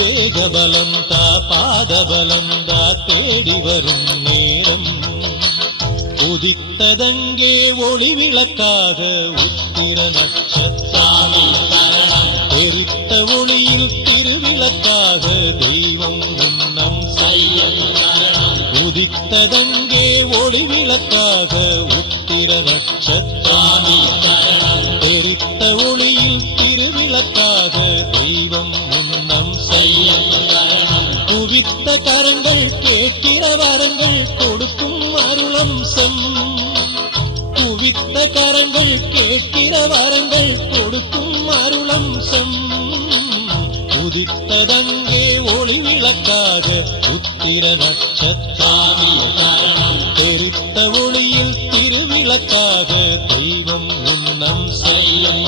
வேகபலந்தா பாதபலந்தா தேடி வரும் நேரம். உதித்ததங்கே ஒளி விளக்காக உத்திர நட்சத்திரம். எரித்த ஒளியில் திருவிளக்காக தெய்வம் முன்னம் செல்லும். உதித்ததங்கே ஒளி விளக்காக உத்திர நட்சத்திரம். எரித்த ஒளியில் திருவிளக்காக தெய்வம் முன்னம் செல்லும். குவித்த கரங்கள் கேட்கிற வரங்கள் கொடுக்கும் அருளம்சம். குவித்த கரங்கள் கேட்கிற வரங்கள் கொடுக்கும் அருளம்சம். உதித்ததங்கே ஒளி விளக்காக உத்திர நட்சத்திரம். தெரித்த ஒளியில் திருவிளக்காக தெய்வம் முன்னம் செல்லும்.